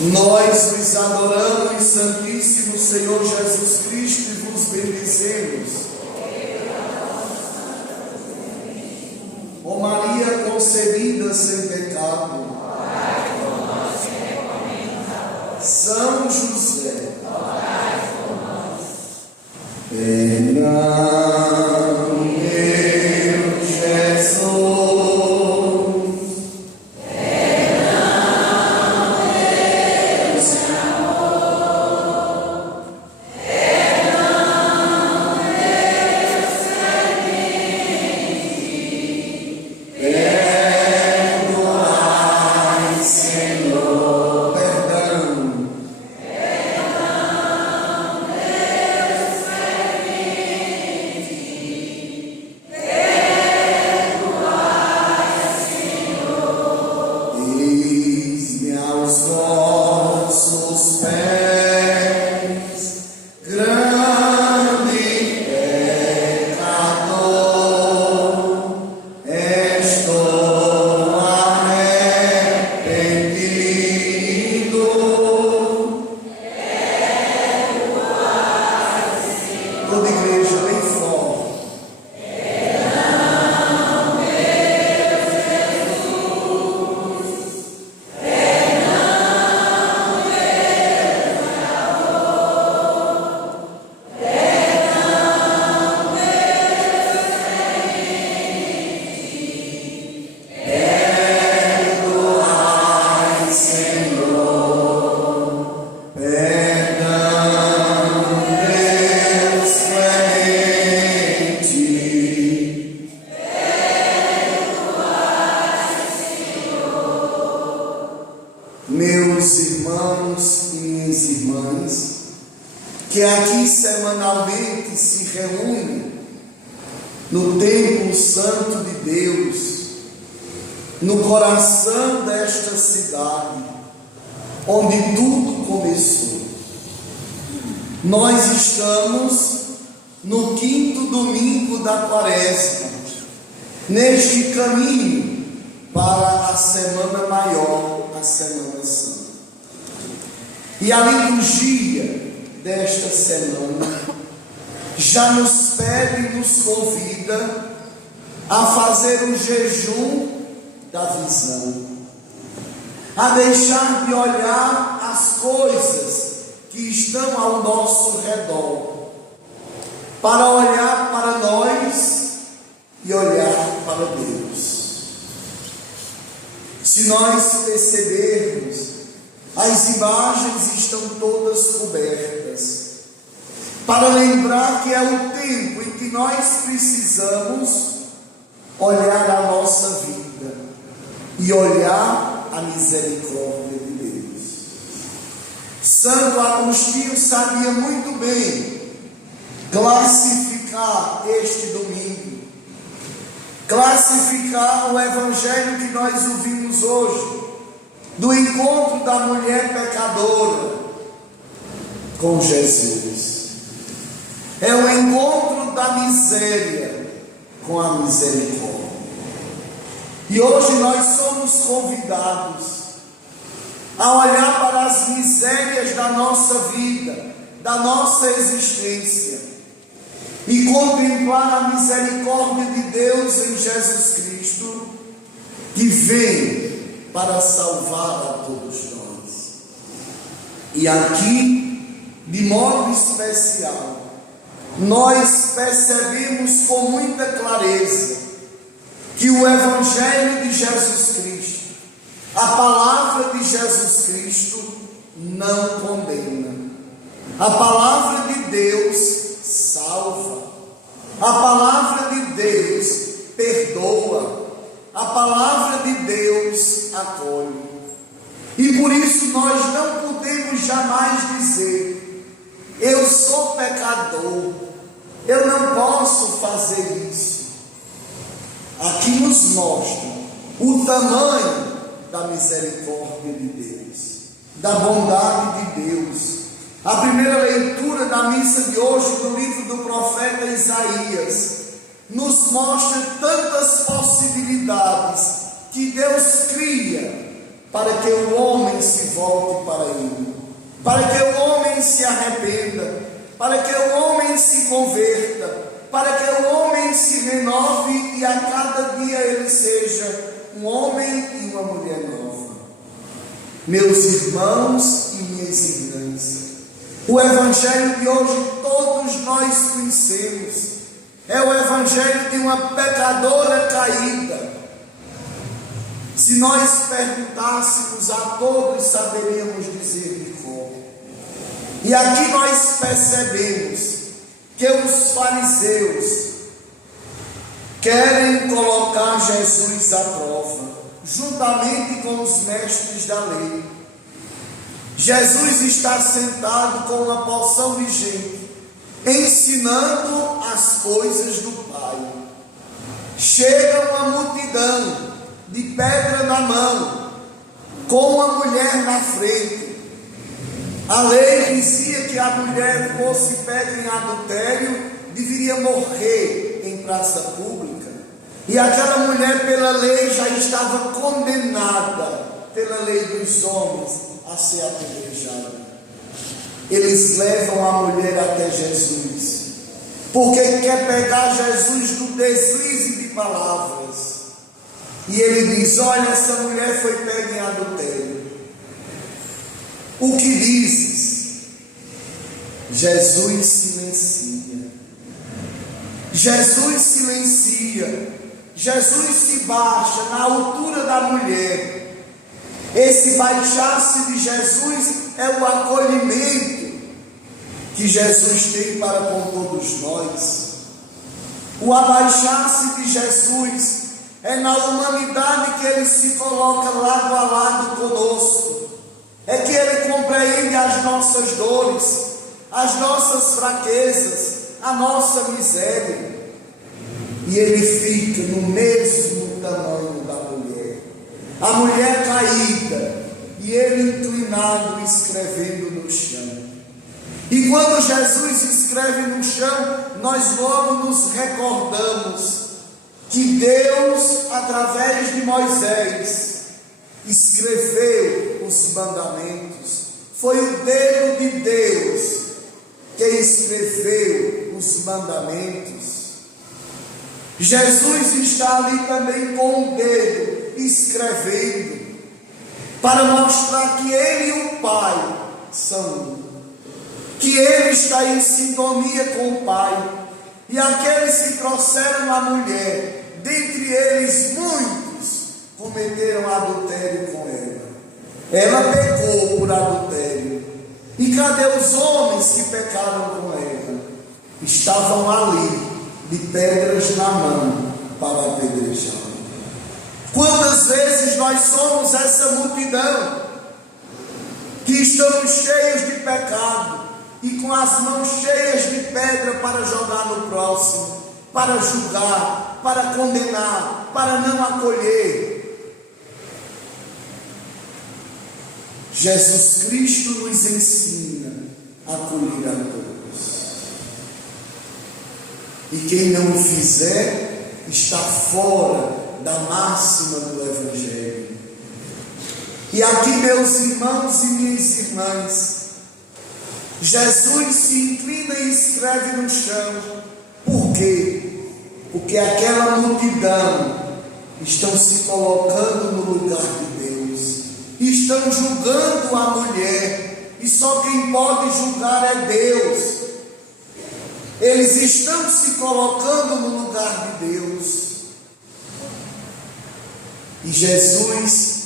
Nós vos adoramos, Santíssimo Senhor Jesus Cristo, e vos bendizemos. Ó Maria concebida sem pecado, São José, perdão, meu Jesus. Meus irmãos e minhas irmãs, que aqui semanalmente se reúnem no Templo Santo de Deus, no coração desta cidade, onde tudo começou. Nós estamos no 5º domingo da Quaresma, neste caminho para a Semana Maior, a Semana Santa. E a liturgia desta semana já nos pede e nos convida a fazer um jejum da visão, a deixar de olhar as coisas que estão ao nosso redor, para olhar para nós e olhar para Deus. Se nós percebermos, as imagens estão todas cobertas, para lembrar que é o tempo em que nós precisamos olhar a nossa vida e olhar a misericórdia de Deus. Santo Agostinho sabia muito bem classificar este domingo, classificar o evangelho que nós ouvimos hoje, do encontro da mulher pecadora com Jesus. É o encontro da miséria com a misericórdia. E hoje nós somos convidados a olhar para as misérias da nossa vida, da nossa existência, e contemplar a misericórdia de Deus em Jesus Cristo, que vem para salvar a todos nós. E aqui, de modo especial, nós percebemos com muita clareza que o Evangelho de Jesus Cristo, a palavra de Jesus Cristo, não condena. A palavra de Deus salva. A palavra de Deus perdoa. A palavra de Deus acolhe. E por isso nós não podemos jamais dizer: eu sou pecador, eu não posso fazer isso. Aqui nos mostra o tamanho da misericórdia de Deus, da bondade de Deus. A primeira leitura da missa de hoje do livro do profeta Isaías nos mostra tantas possibilidades que Deus cria para que o homem se volte para ele, para que o homem se arrependa, para que o homem se converta, para que o homem se renove e a cada dia ele seja um homem e uma mulher nova. Meus irmãos e minhas irmãs, o evangelho de hoje todos nós conhecemos. É o evangelho de uma pecadora caída. Se nós perguntássemos a todos, saberíamos dizer de cor. E aqui nós percebemos que os fariseus querem colocar Jesus à prova, juntamente com os mestres da lei. Jesus está sentado com uma porção de gente, ensinando as coisas do Pai. Chega uma multidão de pedra na mão, com uma mulher na frente. A lei dizia que a mulher fosse pega em adultério, deveria morrer em praça pública. E aquela mulher, pela lei, já estava condenada, pela lei dos homens, a ser apedrejada. Eles levam a mulher até Jesus, porque quer pegar Jesus no deslize de palavras. E ele diz: olha, essa mulher foi pega em adultério. O que dizes? Jesus silencia. Jesus silencia. Jesus se baixa na altura da mulher. Esse baixar-se de Jesus é o acolhimento que Jesus tem para com todos nós. O abaixar-se de Jesus é na humanidade que ele se coloca lado a lado conosco. É que ele compreende as nossas dores, as nossas fraquezas, a nossa miséria. E ele fica no mesmo tamanho da mulher. A mulher caída e ele inclinado escrevendo no chão. E quando Jesus escreve no chão, nós logo nos recordamos que Deus, através de Moisés, escreveu os mandamentos. Foi o dedo de Deus que escreveu os mandamentos. Jesus está ali também com o dedo escrevendo, para mostrar que ele e o Pai são um, que ele está em sintonia com o Pai. E aqueles que trouxeram a mulher, dentre eles muitos cometeram adultério com ela. Ela pecou por adultério. E cadê os homens que pecaram com ela? Estavam ali, de pedras na mão, para apedrejá-la. Quantas vezes nós somos essa multidão que estamos cheios de pecado e com as mãos cheias de pedra para jogar no próximo, para julgar, para condenar, para não acolher. Jesus Cristo nos ensina a acolher a todos. E quem não o fizer está fora da máxima do Evangelho. E aqui, meus irmãos e minhas irmãs, Jesus se inclina e escreve no chão. Por quê? Porque aquela multidão estão se colocando no lugar de Deus, estão julgando a mulher, e só quem pode julgar é Deus. Eles estão se colocando no lugar de Deus. E Jesus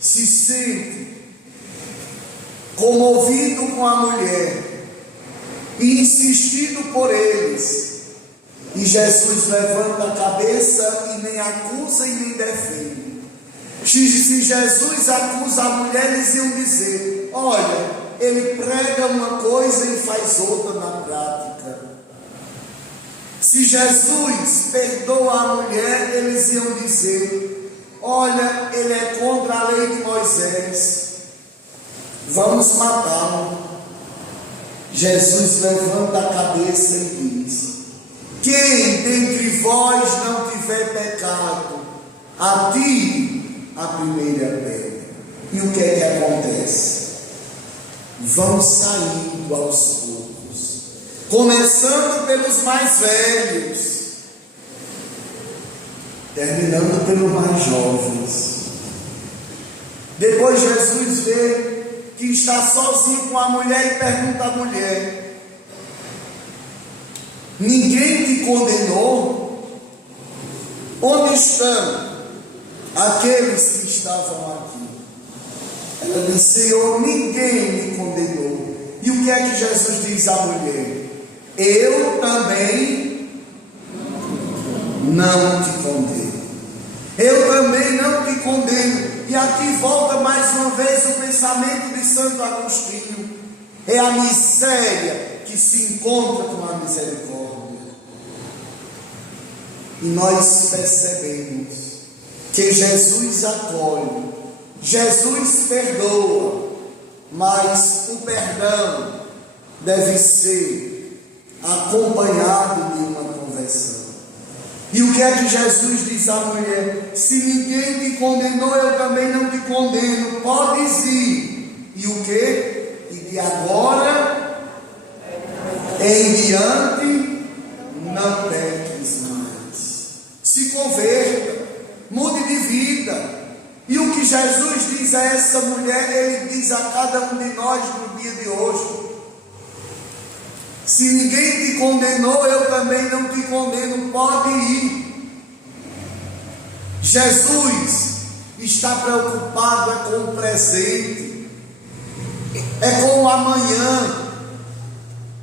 se sente comovido com a mulher e insistido por eles. E Jesus levanta a cabeça e nem acusa e nem defende. Se Jesus acusa a mulher, eles iam dizer: olha, ele prega uma coisa e faz outra na prática. Se Jesus perdoa a mulher, eles iam dizer: olha, ele é contra a lei de Moisés, vamos matá-lo. Jesus levanta a cabeça e diz: quem dentre vós não tiver pecado, atire a primeira pedra. E o que é que acontece? Vão saindo aos poucos, começando pelos mais velhos, terminando pelos mais jovens. Depois Jesus vê que está sozinho com a mulher e pergunta à mulher: ninguém te condenou? Onde estão aqueles que estavam aqui? Ela diz: Senhor, ninguém me condenou. E o que é que Jesus diz à mulher? Eu também não te condeno. Eu também não te condeno. E aqui volta mais uma vez o pensamento de Santo Agostinho. É a miséria que se encontra com a misericórdia. E nós percebemos que Jesus acolhe, Jesus perdoa, mas o perdão deve ser acompanhado de uma conversão. E o que é que Jesus diz à mulher? Se ninguém te condenou, eu também não te condeno, podes ir. E o que? E de agora em diante não peques mais. Se converta, mude de vida. E o que Jesus diz a essa mulher, Ele diz a cada um de nós no dia de hoje: se ninguém te condenou, eu também não te condeno, pode ir. Jesus está preocupado com o presente, é com o amanhã.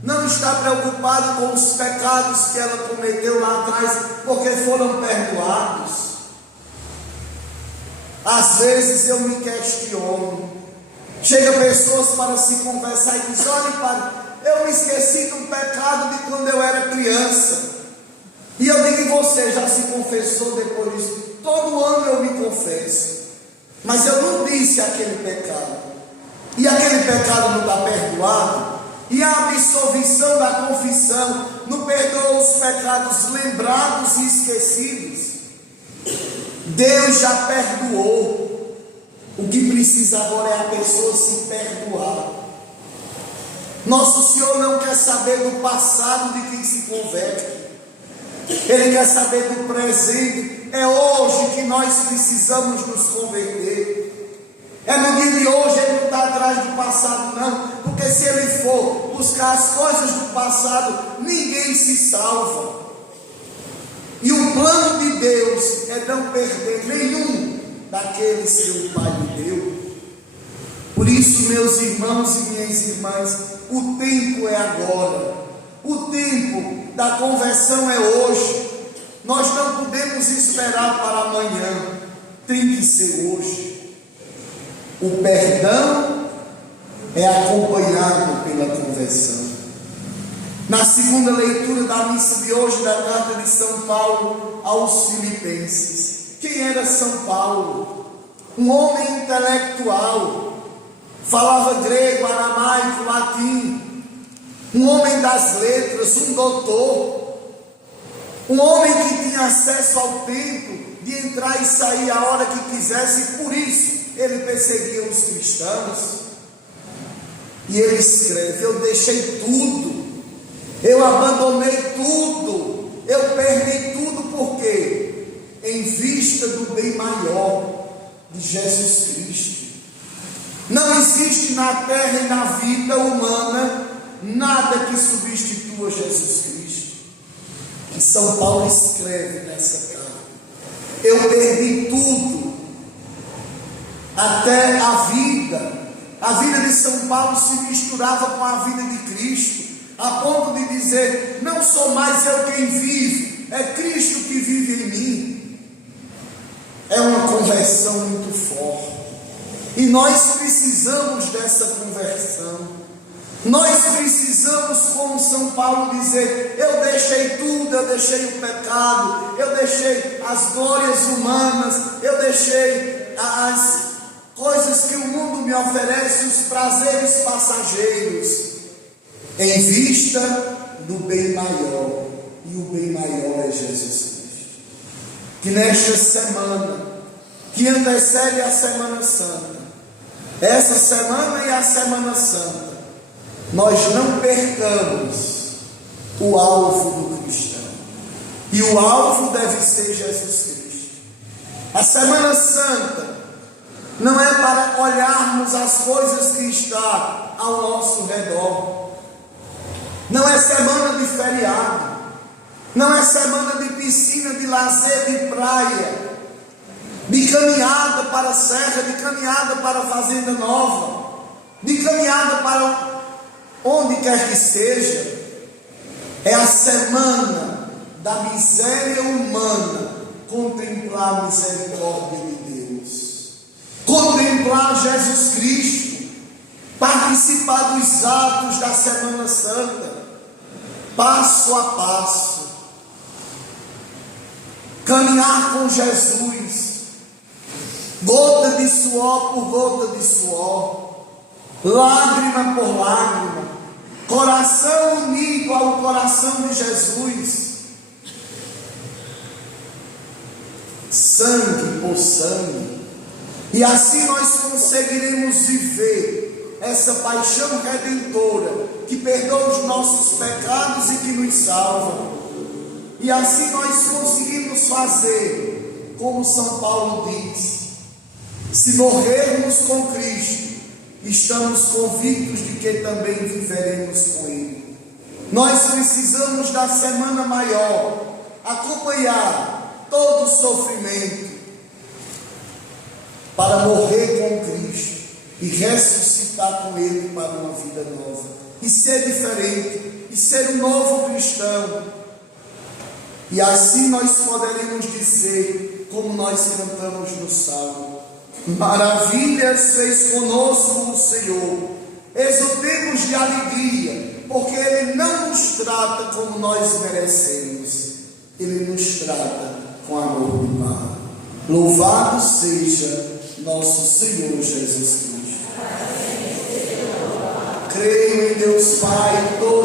Não está preocupado com os pecados que ela cometeu lá atrás, porque foram perdoados. Às vezes eu me questiono. Chega pessoas para se conversar e diz: olha, padre, eu me esqueci do pecado de quando eu era criança. E eu digo: e você já se confessou depois disso? Todo ano eu me confesso, mas eu não disse aquele pecado. E aquele pecado não está perdoado. E a absolvição da confissão não perdoa os pecados lembrados e esquecidos. Deus já perdoou. O que precisa agora é a pessoa se perdoar. Nosso Senhor não quer saber do passado de quem se converte. Ele quer saber do presente. É hoje que nós precisamos nos converter. É no dia de hoje. Ele não está atrás do passado, não. Porque se ele for buscar as coisas do passado, ninguém se salva. E o plano de Deus é não perder nenhum daqueles que o Pai lhe deu. Por isso, meus irmãos e minhas irmãs, o tempo é agora. O tempo da conversão é hoje. Nós não podemos esperar para amanhã. Tem que ser hoje. O perdão é acompanhado pela conversão. Na segunda leitura da missa de hoje, da carta de São Paulo aos Filipenses. Quem era São Paulo? Um homem intelectual. Falava grego, aramaico, latim. Um homem das letras, um doutor. Um homem que tinha acesso ao templo de entrar e sair a hora que quisesse. E por isso ele perseguia os cristãos. E ele escreve: eu deixei tudo. Eu abandonei tudo, eu perdi tudo, por quê? Em vista do bem maior de Jesus Cristo. Não existe na terra e na vida humana nada que substitua Jesus Cristo. E São Paulo escreve nessa carta: eu perdi tudo, até a vida. A vida de São Paulo se misturava com a vida de Cristo, a ponto de dizer: não sou mais eu quem vive, é Cristo que vive em mim. É uma conversão muito forte, e nós precisamos dessa conversão. Nós precisamos, como São Paulo, dizer: eu deixei tudo, eu deixei o pecado, eu deixei as glórias humanas, eu deixei as coisas que o mundo me oferece, os prazeres passageiros, em vista do bem maior. E o bem maior é Jesus Cristo. Que nesta semana, que antecede a Semana Santa, essa semana e a Semana Santa, nós não percamos o alvo do cristão. E o alvo deve ser Jesus Cristo. A Semana Santa não é para olharmos as coisas que estão ao nosso redor. Não é semana de feriado. Não é semana de piscina, de lazer, de praia, de caminhada para a serra, de caminhada para a fazenda nova, de caminhada para onde quer que seja. É a semana da miséria humana, contemplar a misericórdia de Deus, contemplar Jesus Cristo, participar dos atos da Semana Santa, passo a passo, caminhar com Jesus, gota de suor por gota de suor, lágrima por lágrima, coração unido ao coração de Jesus, sangue por sangue, e assim nós conseguiremos viver essa paixão redentora que perdoa os nossos pecados e que nos salva. E assim nós conseguimos fazer, como São Paulo diz: se morrermos com Cristo, estamos convictos de que também viveremos com Ele. Nós precisamos da Semana Maior acompanhar todo o sofrimento para morrer com Cristo e ressuscitar com Ele para uma vida nova, e ser diferente, e ser um novo cristão. E assim nós poderemos dizer, como nós cantamos no Salmo: maravilhas fez conosco o Senhor, exultemos de alegria, porque Ele não nos trata como nós merecemos, Ele nos trata com amor e paz. Louvado seja nosso Senhor Jesus Cristo. Creio em Deus Pai, todo